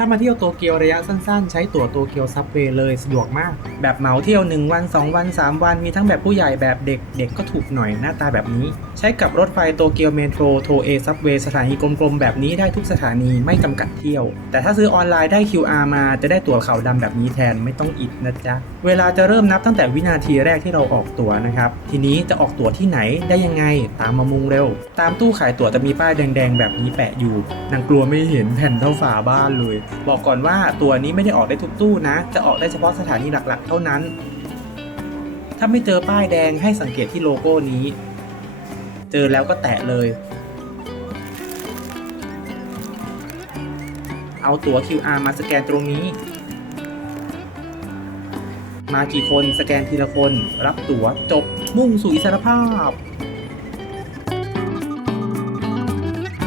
ถ้ามาเที่ยวโตเกียวระยะสั้นๆ ใช้ตั๋วโตเกียวซับเวย์เลยสะดวกมาก แบบเหมาเที่ยว 1 วัน 2 วัน 3 วัน มีทั้งแบบผู้ใหญ่แบบเด็ก เด็กก็ถูกหน่อยหน้าตาแบบนี้ ใช้กับรถไฟโตเกียวเมโทรโทเอซับเวย์สถานีกลมๆ แบบนี้ได้ทุกสถานีไม่จำกัดเที่ยว แต่ถ้าซื้อออนไลน์ได้ QR มาจะได้ตั๋วขาวดำแบบนี้แทนไม่ต้องอิดนะจ๊ะ เวลาจะเริ่มนับตั้งแต่วินาทีแรกที่เราออกตั๋วนะครับ ทีนี้จะออกตั๋วที่ไหนได้ยังไงตามมามุงเร็ว ตามตู้ขายตั๋วจะมีป้ายแดงๆ แบบนี้แปะอยู่นางกลัวไม่เห็นแผ่นเท่าฝาบ้านเลยบอกก่อนว่าตัวนี้ไม่ได้ออกได้ทุกตู้นะ จะออกได้เฉพาะสถานีหลักๆ เท่านั้น ถ้าไม่เจอป้ายแดงให้สังเกตที่โลโก้นี้ เจอแล้วก็แตะเลย เอาตั๋ว QR มาสแกนตรงนี้ มากี่คนสแกนทีละคน รับตั๋วจบมุ่งสู่อิสรภาพ